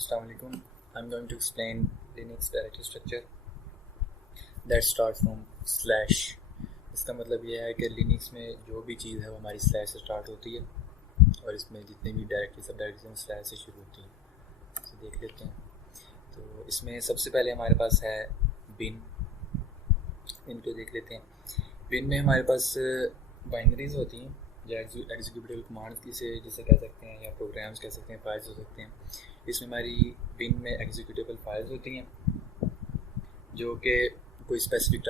Assalamualaikum. I'm going to explain Linux directory structure that starts from slash. इसका मतलब यह है कि लिनक्स में जो भी चीज़ है वो हमारी स्लैश से स्टार्ट होती है और इसमें जितनी भी डायरेक्टरी सब डायरेक्टरी स्लैश से शुरू होती हैं। इसे देख लेते हैं। तो इसमें सबसे पहले हमारे पास है बिन को देख लेते हैं। बिन में हमारे पास बाइनरीज होती हैं या एग्जीक्यूटेबल कमांड्स जिसे कह सकते हैं या प्रोग्राम्स कह सकते हैं, फाइल्स हो सकते हैं। इसमें हमारी बिन में एग्जीक्यूटेबल फाइल्स होती हैं जो कि कोई स्पेसिफिक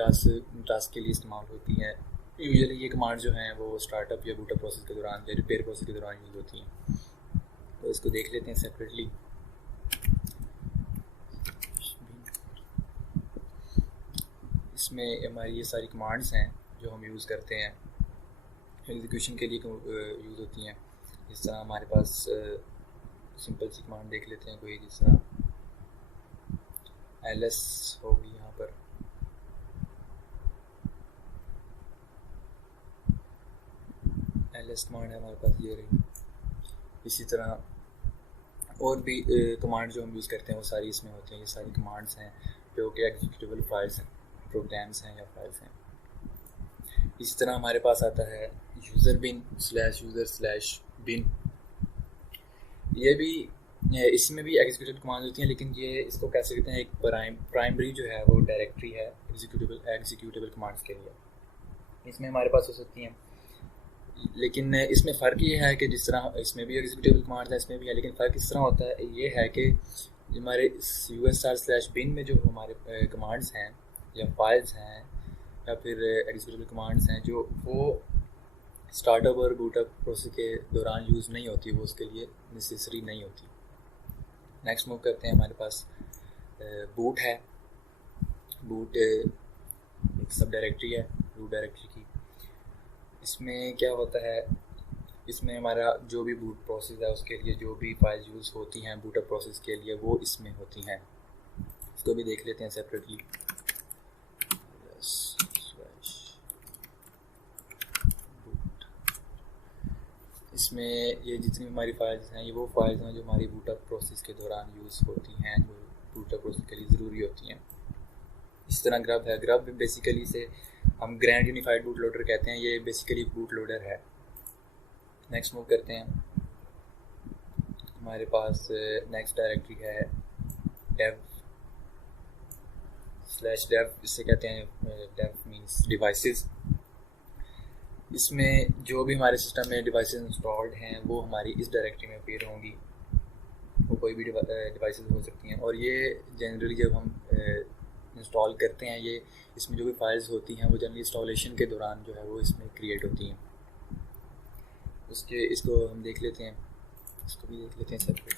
टास्क के लिए इस्तेमाल होती हैं। यूजुअली ये कमांड जो हैं वो स्टार्टअप या बूटअप प्रोसेस के दौरान या रिपेयर प्रोसेस के दौरान यूज़ होती हैं। तो इसको देख लेते हैं सेपरेटली। इसमें हमारी ये सारी कमांड्स हैं जो हम यूज़ करते हैं, एग्जीक्यूशन के लिए यूज़ होती हैं। इस तरह हमारे पास सिंपल सी कमांड देख लेते हैं कोई, जिस तरह ls होगी यहाँ पर। ls कमांड है हमारे पास, ये रही। इसी तरह और भी कमांड जो हम यूज़ करते हैं वो सारी इसमें होती हैं। ये सारी कमांड्स हैं जो कि एग्जीक्यूटेबल फाइल्स हैं, प्रोग्राम्स हैं या फाइल्स हैं। इसी तरह हमारे पास आता है यूज़र बिन /user/bin। ये भी इसमें भी एग्जीक्यूटेबल कमांड होती हैं, लेकिन ये इसको कह सकते हैं एक प्राइमरी जो है वो डायरेक्टरी है एग्जीक्यूटेबल कमांड्स के लिए। इसमें हमारे पास हो सकती हैं, लेकिन इसमें फ़र्क ये है कि जिस तरह इसमें भी एग्जीक्यूटेबल कमांड्स हैं इसमें भी है, लेकिन फ़र्क इस तरह होता है ये है कि हमारे usr/bin में जो हमारे कमांड्स हैं या फाइल्स हैं या फिर एग्जीक्यूटेबल कमांड्स हैं जो वो स्टार्टअप और बूटअप प्रोसेस के दौरान यूज़ नहीं होती, वो उसके लिए नेसेसरी नहीं होती। नेक्स्ट मूव करते हैं। हमारे पास बूट है। बूट एक सब डायरेक्टरी है रूट डायरेक्टरी की। इसमें क्या होता है, इसमें हमारा जो भी बूट प्रोसेस है उसके लिए जो भी फाइल्स यूज़ होती हैं बूटअप प्रोसेस के लिए वो इसमें होती हैं। इसको भी देख लेते हैं सेपरेटली। इसमें ये जितनी हमारी फाइल्स हैं ये वो फाइल्स हैं जो हमारी बूटअप प्रोसेस के दौरान यूज़ होती हैं, जो बूटअप प्रोसेस के लिए ज़रूरी होती हैं। इस तरह ग्रब है। ग्रब बेसिकली से हम ग्रैंड यूनिफाइड बूट लोडर कहते हैं, ये बेसिकली बूट लोडर है। नेक्स्ट मूव करते हैं। हमारे पास नेक्स्ट डायरेक्टरी है dev/dev, इससे कहते हैं dev मीन्स डिवाइसेस। इसमें जो भी हमारे सिस्टम में डिवाइसेस इंस्टॉल्ड हैं वो हमारी इस डायरेक्टरी में अपीयर होंगी। वो कोई भी डिवाइसेस हो सकती हैं और ये जनरली जब हम इंस्टॉल करते हैं ये इसमें जो भी फाइल्स होती हैं वो जनरली इंस्टॉलेशन के दौरान जो है वो इसमें क्रिएट होती हैं। इसको हम देख लेते हैं। इसको भी देख लेते हैं सेपरेट।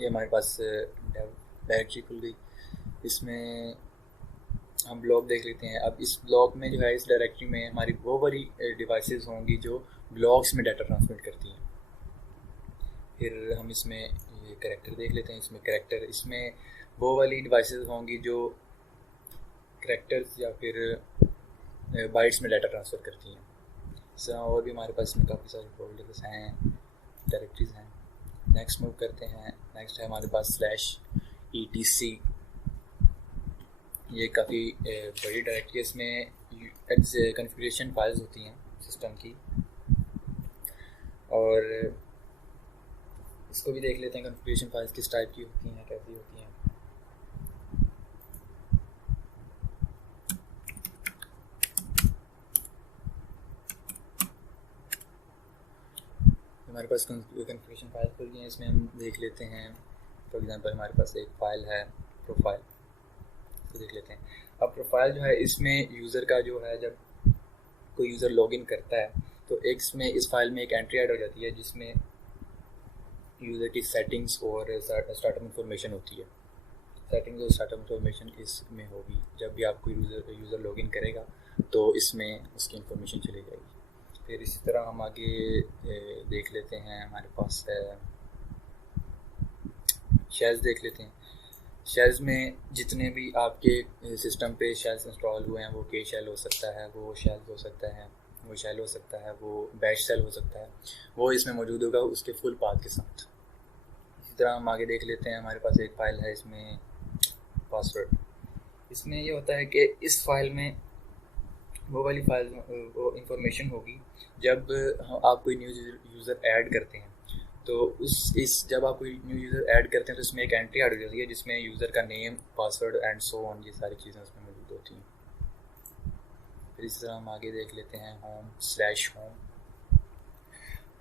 ये हमारे पास डेव डायरेक्टरी खुल गई। इसमें हम ब्लॉक देख लेते हैं। अब इस ब्लॉक में जो है इस डायरेक्टरी में हमारी वो वाली डिवाइसेस होंगी जो ब्लॉक्स में डाटा ट्रांसमिट करती हैं। फिर हम इसमें ये कैरेक्टर देख लेते हैं। इसमें वो वाली डिवाइसेस होंगी जो कैरेक्टर्स या फिर बाइट्स में डाटा ट्रांसफ़र करती हैं। इस तरह और भी हमारे पास इसमें काफ़ी सारे फोल्डर्स हैं, डायरेक्टरीज हैं। नेक्स्ट मूव करते हैं। नेक्स्ट है हमारे पास /etc। ये काफ़ी बड़ी डायरेक्टरी है। इसमें कॉन्फ़िगरेशन फाइल्स होती हैं सिस्टम की, और इसको भी देख लेते हैं कॉन्फ़िगरेशन फाइल्स किस टाइप की होती हैं, कैसी होती हैं। हमारे पास कॉन्फ़िगरेशन फाइल खुल गई हैं। इसमें हम देख लेते हैं। फॉर एग्जांपल हमारे पास एक फ़ाइल है प्रोफाइल, तो देख लेते हैं। अब प्रोफाइल जो है इसमें यूज़र का जो है जब कोई यूज़र लॉगिन करता है तो एक इसमें इस फाइल में एक एंट्री ऐड हो जाती है जिसमें यूज़र की सेटिंग्स और स्टार्टअप इंफॉर्मेशन होती है। सेटिंग्स और स्टार्टअप इंफॉर्मेशन इसमें होगी। जब भी आपको यूज़र लॉगिन करेगा तो इसमें उसकी इंफॉर्मेशन चली जाएगी। फिर इसी तरह हम आगे देख लेते हैं। हमारे पास शेल्स देख लेते हैं। शेल्स में जितने भी आपके सिस्टम पे शेल्स इंस्टॉल हुए हैं वो के शेल हो सकता है, वो शेल्स हो सकता है, वो शेल हो सकता है, वो बैश शेल हो सकता है, वो इसमें मौजूद होगा उसके फुल पाथ के साथ। इसी तरह हम आगे देख लेते हैं, हमारे पास एक फ़ाइल है इसमें पासवर्ड। इसमें ये होता है कि इस फाइल में वो वाली फाइल वो इंफॉर्मेशन होगी जब आप कोई न्यू यूज़र ऐड करते हैं, तो जब आप कोई न्यू यूज़र ऐड करते हैं तो इसमें एक एंट्री ऐड हो जाती है जिसमें यूज़र का name, password and so on, ये सारी चीज़ें उसमें मौजूद होती हैं। फिर इसी तरह हम आगे देख लेते हैं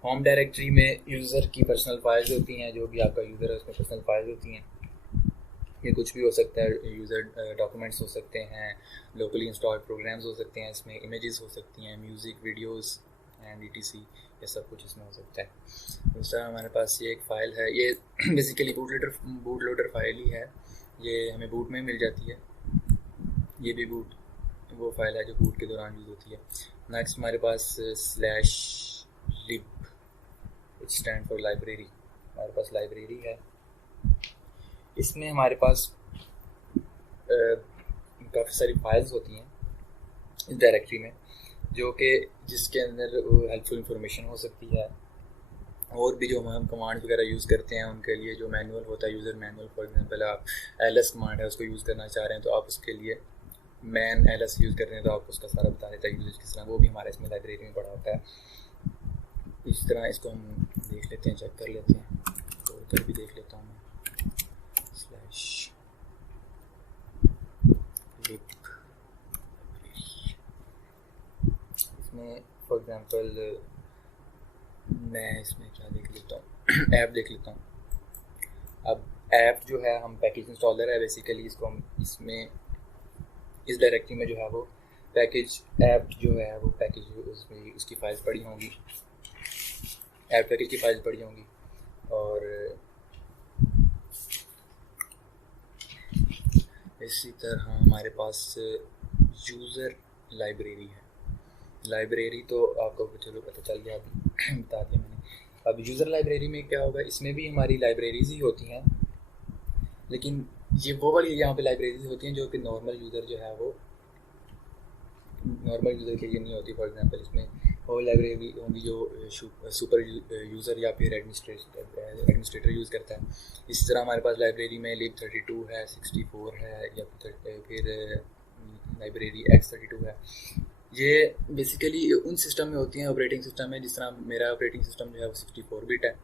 होम डायरेक्टरी में यूज़र की पर्सनल फाइल्स होती हैं, जो भी आपका यूज़र है उसमें पर्सनल फाइल्स होती हैं। ये कुछ भी हो सकता है, यूज़र डॉक्यूमेंट्स हो सकते हैं, लोकली इंस्टॉल्ड प्रोग्राम्स हो सकते हैं, इसमें इमेजेस हो सकती हैं, म्यूज़िक, वीडियोस एंड etc, ये सब कुछ इसमें हो सकता है। दूसरा हमारे पास ये एक फ़ाइल है, ये बेसिकली बूट लोडर फाइल ही है, ये हमें बूट में मिल जाती है। ये भी बूट वो फाइल है जो बूट के दौरान यूज़ होती है। नेक्स्ट हमारे पास /lib, which stand for library. हमारे पास लाइब्रेरी है, इसमें हमारे पास काफ़ी सारी फाइल्स होती हैं इस डायरेक्टरी में, जो कि जिसके अंदर हेल्पफुल इंफॉर्मेशन हो सकती है, और भी जो हम कमांड वगैरह यूज़ करते हैं उनके लिए जो मैनुअल होता है, यूज़र मैनुअल। फॉर एग्जांपल आप ls कमांड है उसको यूज़ करना चाह रहे हैं तो आप उसके लिए मैन ls यूज़ कर रहे हैं तो आपको उसका सारा बता देता है यूजेज किस तरह, वो भी हमारे इसमें लाइब्रेरी में पड़ा होता है। इस तरह इसको हम देख लेते हैं, चेक कर लेते हैं, तो उधर भी देख लेता हूँ मैं /lib। इसमें फॉर एग्जांपल मैं इसमें क्या देख लेता हूँ ऐप देख लेता हूँ। अब ऐप जो है हम पैकेज इंस्टॉलर है बेसिकली, इसको हम इसमें इस डायरेक्टरी में जो है वो पैकेज ऐप जो है वो पैकेज उसमें उसकी फाइल्स पड़ी होंगी, ऐप पैकेज की फाइल्स पड़ी होंगी। और इसी तरह हमारे पास यूज़र लाइब्रेरी है। लाइब्रेरी तो आपको चलो पता चल गया, अभी बता दिया मैंने। अब यूज़र लाइब्रेरी में क्या होगा, इसमें भी हमारी लाइब्रेरीज ही होती हैं, लेकिन ये वो वाली यहाँ पे लाइब्रेरीज होती हैं जो कि नॉर्मल यूज़र जो है वो नॉर्मल यूज़र के लिए नहीं होती। फॉर एग्जांपल इसमें वो लाइब्रेरी होंगी जो सुपर यूज़र या फिर एडमिनिस्ट्रेटर यूज़ करता है। इस तरह हमारे पास लाइब्रेरी में lib32 है, 64 है, या फिर लाइब्रेरी x32 है। ये बेसिकली उन सिस्टम में होती हैं, ऑपरेटिंग सिस्टम में, जिस तरह मेरा ऑपरेटिंग सिस्टम जो है वो 64 बिट है,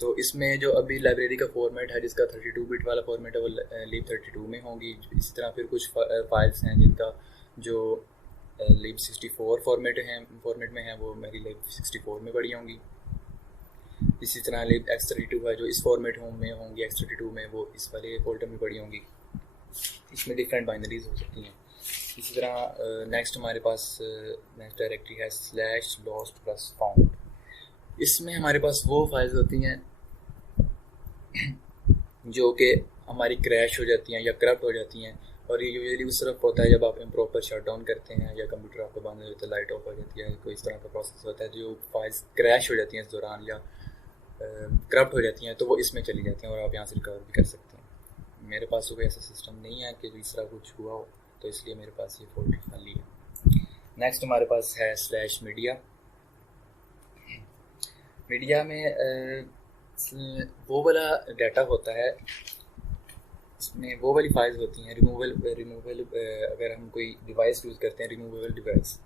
तो इसमें जो अभी लाइब्रेरी का फॉर्मेट है जिसका 32 बिट वाला फॉर्मेट है वो lib32 में होंगी। इसी तरह फिर कुछ फाइल्स हैं जिनका जो lib64 फॉर्मेट में है वो मेरी lib64 में पड़ी होंगी। इसी तरह lib x32 है जो इस फॉर्मेट में होंगी x32 में, वो इस वाले फोल्डर में पड़ी होंगी। इसमें डिफरेंट बाइनरीज हो सकती हैं। इसी तरह नेक्स्ट हमारे पास नेक्स्ट डायरेक्टरी है /lost+found। इसमें हमारे पास वो फाइल्स होती हैं जो कि हमारी क्रैश हो जाती हैं या करप्ट हो जाती हैं, और ये यूजुअली उस तरफ होता है जब आप इम्प्रॉपर शट डाउन करते हैं या कंप्यूटर आपको बंद हो जाता है, लाइट ऑफ हो जाती है, कोई इस तरह का प्रोसेस होता है, जो फाइल्स क्रैश हो जाती हैं इस दौरान या करप्ट हो जाती हैं, तो वो इसमें चली जाती हैं और आप यहाँ से रिकवर भी कर सकते हैं। मेरे पास तो कोई ऐसा सिस्टम नहीं है कि इस तरह कुछ हुआ हो, तो इसलिए मेरे पास ये फोल्डर खाली है। नेक्स्ट हमारे पास है /media। मीडिया में वो वाला डाटा होता है, इसमें वो वाली फाइल्स होती हैं रिमूवेबल। अगर हम कोई डिवाइस यूज़ करते हैं, रिमूवेबल डिवाइस,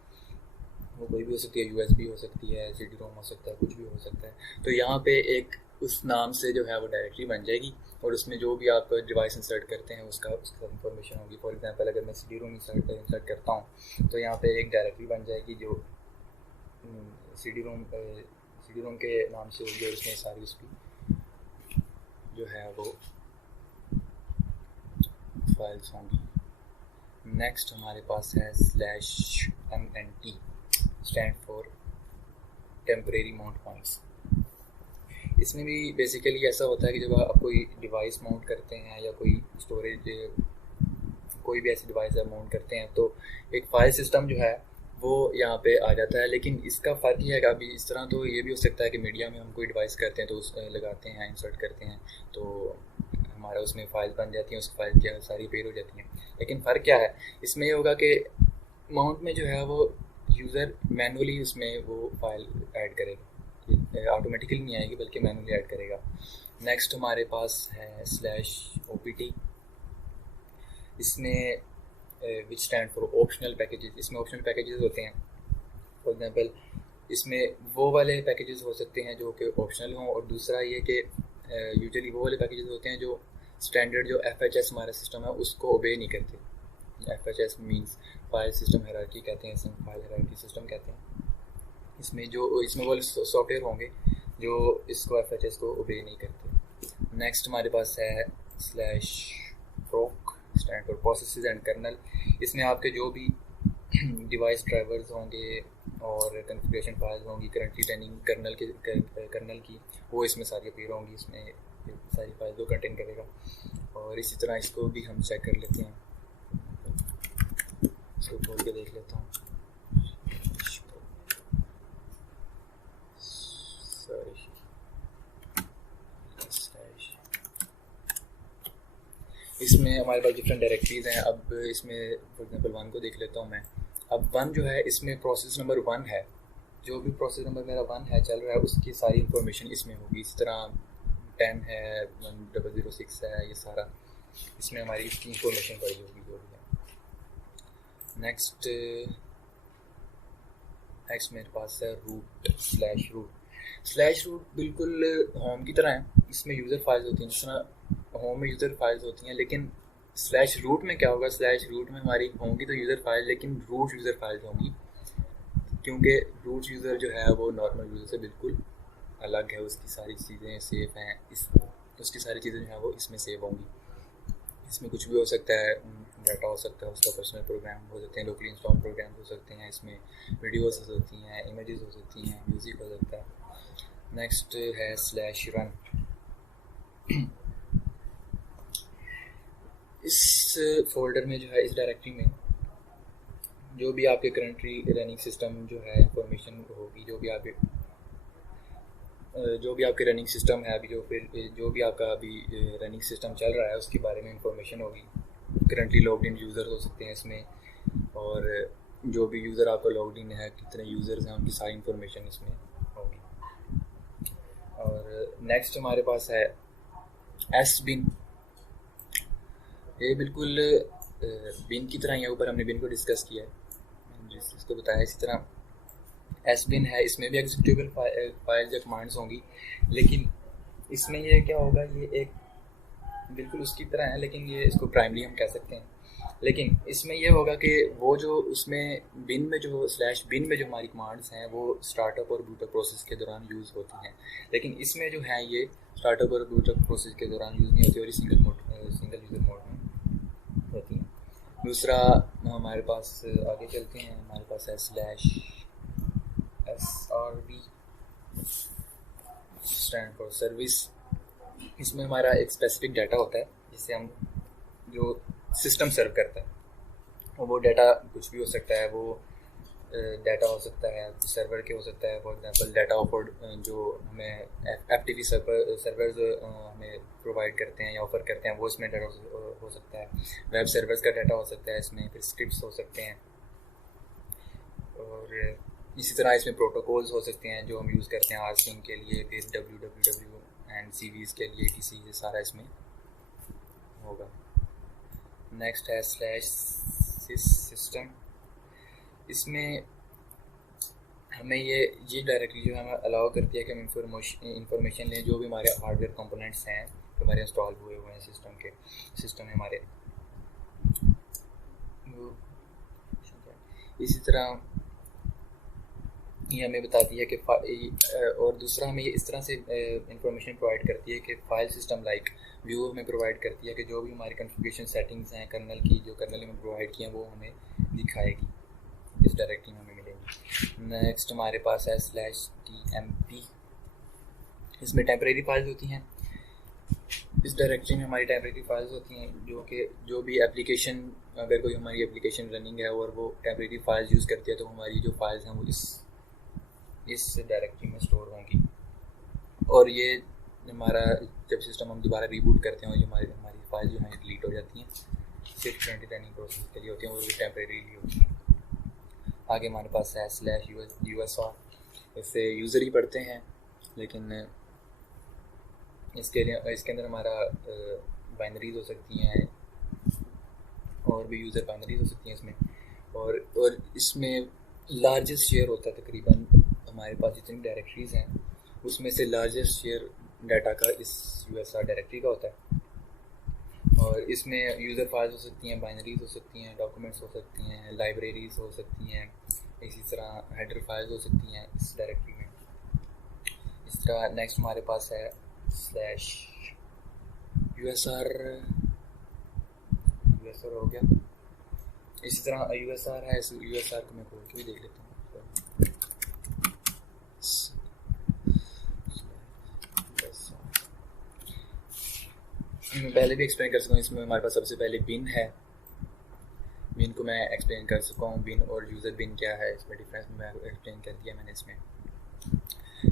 वो कोई भी हो सकती है, USB हो सकती है, CD-ROM हो सकता है, कुछ भी हो सकता है। तो यहाँ पे एक उस नाम से जो है वो डायरेक्टरी बन जाएगी और उसमें जो भी आप डिवाइस इंसर्ट करते हैं उसका इंफॉर्मेशन होगी। फॉर एग्जांपल अगर मैं CD-ROM इंसर्ट करता हूँ तो यहाँ पे एक डायरेक्टरी बन जाएगी जो CD-ROM के नाम से होगी, और उसमें सारी उसकी जो है वो फाइल्स होंगी। नेक्स्ट हमारे पास है /MNT, stand for temporary mount points. इसमें भी बेसिकली ऐसा होता है कि जब आप कोई डिवाइस माउंट करते हैं या कोई स्टोरेज कोई भी ऐसी डिवाइस आप माउंट करते हैं तो एक फाइल सिस्टम जो है वो यहाँ पे आ जाता है। लेकिन इसका फ़र्क ये है कि अभी इस तरह तो ये भी हो सकता है कि मीडिया में हम कोई डिवाइस करते हैं तो उस लगाते हैं, इंसर्ट करते हैं, तो हमारा उसमें फ़ाइल बन जाती है, उस फाइल की सारी पेड़ हो जाती हैं। लेकिन फ़र्क क्या है इसमें, ये होगा कि माउंट में जो है वो यूज़र मैनुअली उसमें वो फाइल ऐड करेगा, ऑटोमेटिकली नहीं आएगी बल्कि मैनुअली ऐड करेगा। नेक्स्ट हमारे पास है /opt, इसमें विच स्टैंड फॉर ऑप्शनल पैकेजेस। इसमें ऑप्शनल पैकेजेस होते हैं, फॉर एग्जांपल इसमें वो वाले पैकेजेस हो सकते हैं जो कि ऑप्शनल हों, और दूसरा ये कि यूजुअली वो वाले पैकेजेस होते हैं जो स्टैंडर्ड जो FHS हमारा सिस्टम है उसको ओबे नहीं करते। FHS means file system hierarchy कहते हैं, इसमें फाइल हायरार्की सिस्टम कहते हैं। इसमें वो सॉफ्टवेयर होंगे जो इसको FHS को ओबे नहीं करते। नेक्स्ट हमारे पास है /proc, stand for processes and kernel. इसमें आपके जो भी डिवाइस ड्राइवर्स होंगे और कॉन्फ़िगरेशन फाइल्स होंगी करंटली रनिंग कर्नल की, वो इसमें सारी अपीयर होंगी, इसमें सारी फाइल को कंटेन करेगा। और इसी तरह इसको भी हम चेक कर लेते हैं, इसको खोल के देख लेता हूँ। इसमें हमारे पास डिफरेंट डायरेक्टरीज हैं। अब इसमें फॉर एग्जांपल 1 को देख लेता हूँ मैं। अब 1 जो है इसमें प्रोसेस नंबर 1 है, जो भी प्रोसेस नंबर मेरा 1 है चल रहा है उसकी सारी इंफॉर्मेशन इसमें होगी। इस तरह 10 है, 1006 है, ये सारा इसमें हमारी इसकी इंफॉर्मेशन पड़ी होगी जो भी है। नेक्स्ट मेरे पास है रूट बिल्कुल होम की तरह है। इसमें यूज़र फाइल्स होती हैं, जिस तरह होम में यूज़र फाइल्स होती हैं, लेकिन /रूट में क्या होगा, /रूट में हमारी होंगी तो यूज़र फाइल, लेकिन रूट यूज़र फाइल्स होंगी, क्योंकि रूट यूज़र जो है वो नॉर्मल यूज़र से बिल्कुल अलग है, उसकी सारी चीज़ें सेफ हैं, उसकी सारी चीज़ें जो हैं वो इसमें सेव होंगी। इसमें कुछ भी हो सकता है, डाटा हो सकता है, उसका पर्सनल प्रोग्राम हो सकते हैं, लोकली इंस्टॉल प्रोग्राम हो सकते हैं, इसमें वीडियोस हो सकती हैं, इमेजेस हो सकती हैं, म्यूज़िक हो सकता है। नेक्स्ट है /run। इस फोल्डर में जो है, इस डायरेक्टरी में जो भी आपके करंटली रनिंग सिस्टम जो है इंफॉर्मेशन होगी, जो भी आपके रनिंग सिस्टम है अभी, जो भी आपका अभी रनिंग सिस्टम चल रहा है उसके बारे में इंफॉर्मेशन होगी। करंटली लॉग्ड इन यूज़र हो सकते हैं इसमें, और जो भी यूज़र आपका लॉग्ड इन है, कितने यूज़र्स हैं, उनकी सारी इंफॉर्मेशन इसमें होगी। और नेक्स्ट हमारे पास है sbin। ये बिल्कुल बिन की तरह ही है, ऊपर हमने बिन को डिस्कस किया है, जिसको बताया। इसी तरह sbin है, इसमें भी एग्जीक्यूटेबल फाइल्स या कमांड्स होंगी, लेकिन इसमें ये क्या होगा, ये एक बिल्कुल उसकी तरह है, लेकिन ये इसको प्राइमरी हम कह सकते हैं। लेकिन इसमें ये होगा कि वो जो उसमें बिन में जो /bin में जो हमारी कमांड्स हैं वो स्टार्टअप और बूटअप प्रोसेस के दौरान यूज़ होती हैं, लेकिन इसमें जो है ये स्टार्टअप और बूटअप प्रोसेस के दौरान यूज़ नहीं होती, और सिंगल यूज़र मोड में होती हैं। दूसरा हमारे पास आगे चलते हैं, हमारे पास है /srv, स्टैंड फॉर सर्विस। इसमें हमारा एक स्पेसिफिक डाटा होता है जिसे हम जो सिस्टम सर्व करता है, और वो डाटा कुछ भी हो सकता है। वो डाटा हो सकता है सर्वर के, हो सकता है फॉर एग्जांपल डाटा ऑफर्ड जो हमें FTP सर्वर्स हमें प्रोवाइड करते हैं या ऑफ़र करते हैं, वो इसमें डाटा हो सकता है। वेब सर्वर्स का डाटा हो सकता है इसमें, फिर स्क्रिप्ट्स हो सकते हैं, और इसी तरह इसमें प्रोटोकॉल्स हो सकते हैं जो हम यूज़ करते हैं आर्सिंग के लिए, फिर www एंड CVs के लिए किसी, ये सारा इसमें होगा। नेक्स्ट है /sys/system। इसमें हमें ये डायरेक्टली जो हमें अलाउ करती है कि हम इंफॉर्मेशन लें जो भी हमारे हार्डवेयर कंपोनेंट्स हैं जो हमारे इंस्टॉल हुए हैं सिस्टम में हमारे। इसी तरह ये हमें बताती है कि और दूसरा हमें ये इस तरह से इंफॉर्मेशन प्रोवाइड करती है कि फाइल सिस्टम लाइक व्यू हमें प्रोवाइड करती है कि जो भी हमारी कॉन्फ़िगरेशन सेटिंग्स हैं कर्नल की, जो कर्नल में प्रोवाइड की हैं, वो हमें दिखाएगी, इस डायरेक्टरी में हमें मिलेंगी। नेक्स्ट हमारे पास है /tmp। इसमें टेम्परेरी फाइल्स होती हैं, इस डायरेक्टरी में हमारी टेम्परेरी फाइल्स होती हैं जो भी एप्लीकेशन, अगर कोई हमारी एप्लीकेशन रनिंग है और वो टेम्परेरी फाइल्स यूज़ करती है तो हमारी जो फाइल्स हैं वो इस डायरेक्टरी में स्टोर होंगी। और ये हमारा जब सिस्टम हम दोबारा रीबूट करते हैं, जो हमारी फाइल जो हैं डिलीट हो जाती हैं, सिर्फ करंटली रनिंग प्रोसेस के लिए होती हैं और वो टेम्परेरीली होती हैं। आगे हमारे पास है /USR, इससे यूज़र ही पढ़ते हैं, लेकिन इसके अंदर हमारा बाइनरीज हो सकती हैं और भी यूज़र बाइनरीज हो सकती हैं इसमें, और इसमें लार्जेस्ट शेयर होता है तकरीबन हमारे पास जितनी डायरेक्टरीज़ हैं उसमें से लार्जेस्ट शेयर डाटा का इस USR डायरेक्टरी का होता है। और इसमें यूज़र फाइल्स हो सकती हैं, बाइनरीज हो सकती हैं, डॉक्यूमेंट्स हो सकती हैं, लाइब्रेरीज हो सकती हैं, इसी तरह हेडर फाइल्स हो सकती हैं इस डायरेक्टरी में। इस तरह नेक्स्ट हमारे पास है /USR हो गया। इसी तरह USR है, इस USR को मैं खोल के भी देख लेता हूँ। मैं पहले भी एक्सप्लेन कर सकता हूँ, इसमें हमारे पास सबसे पहले बिन है। बिन को मैं एक्सप्लेन कर सकता हूँ, बिन और यूज़र बिन क्या है, इसमें डिफरेंस मैं एक्सप्लेन कर दिया मैंने इसमें।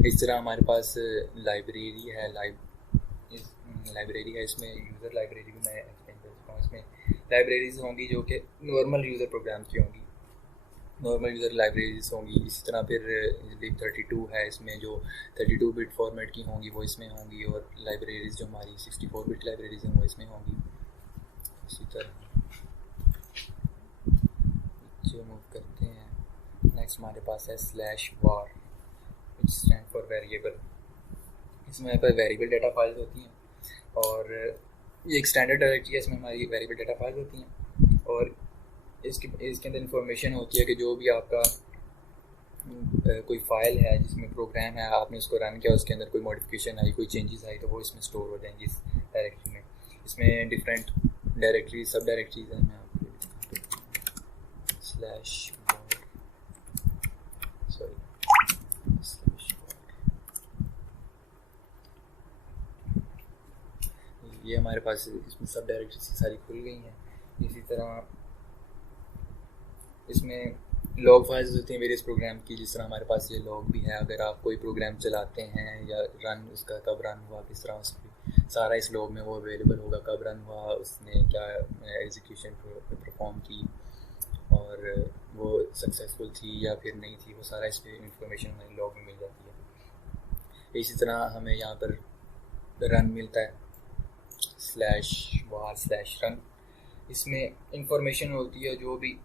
इस तरह हमारे पास लाइब्रेरी है, लाइब्रेरी है, इसमें यूज़र लाइब्रेरी भी मैं एक्सप्लेन कर सकता हूँ। इसमें लाइब्रेरीज होंगी जो कि नॉर्मल यूज़र प्रोग्राम की होंगी, नॉर्मल यूज़र लाइब्रेरीज होंगी। इसी तरह फिर lib32 है, इसमें जो 32 बिट फॉर्मेट की होंगी वो इसमें होंगी, और लाइब्रेरीज जो हमारी 64 बिट लाइब्रेरीज हैं वो इसमें होंगी। इसी तरह नीचे मूव करते हैं। नेक्स्ट हमारे पास है /var, which stand for variable. इसमें हमारे पास वेरिएबल डाटा फाइल्स होती हैं, और ये एक स्टैंडर्ड डायरेक्टरी है, इसमें हमारी वेरिएबल डाटा फाइल्स होती हैं, और इसके अंदर इंफॉर्मेशन होती है कि जो भी आपका कोई फ़ाइल है जिसमें प्रोग्राम है, आपने उसको रन किया, उसके अंदर कोई मॉडिफिकेशन आई, कोई चेंजेस आई, तो वो इसमें स्टोर हो जाएंगी इस डायरेक्टरी में। इसमें डिफरेंट डायरेक्टरी सब डायरेक्टरीज हैं, मैं आपको ये हमारे पास इसमें सब डायरेक्टरीज सारी खुल गई हैं। इसी तरह इसमें लॉग फाइल्स होती हैं वेरियस प्रोग्राम की, जिस तरह हमारे पास ये लॉग भी है। अगर आप कोई प्रोग्राम चलाते हैं या रन उसका कब रन हुआ, किस तरह उसकी सारा इस लॉग में वो अवेलेबल होगा, कब रन हुआ, उसने क्या एग्जीक्यूशन परफॉर्म की, और वो सक्सेसफुल थी या फिर नहीं थी, वो सारा इस पर इंफॉर्मेशन हमें लॉग में मिल जाती है। इसी तरह हमें यहाँ पर रन मिलता है /var/run। इसमें इंफॉर्मेशन होती है जो भी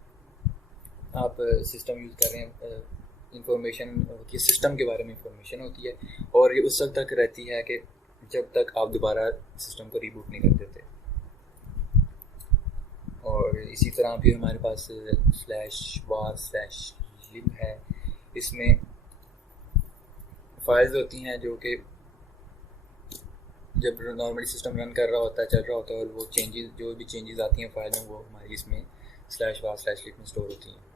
आप सिस्टम यूज़ कर रहे हैं, इंफॉर्मेशन होती है, सिस्टम के बारे में इंफॉर्मेशन होती है, और ये उस वक्त तक रहती है कि जब तक आप दोबारा सिस्टम को रीबूट नहीं कर देते। और इसी तरह फिर हमारे पास /var/lib है। इसमें फाइल्स होती हैं जो कि जब नॉर्मली सिस्टम रन कर रहा होता है, चल रहा होता है, और वो चेंजेस जो भी चेंजेस आती हैं फाइल में, वो हमारी इसमें /var/lib में स्टोर होती हैं।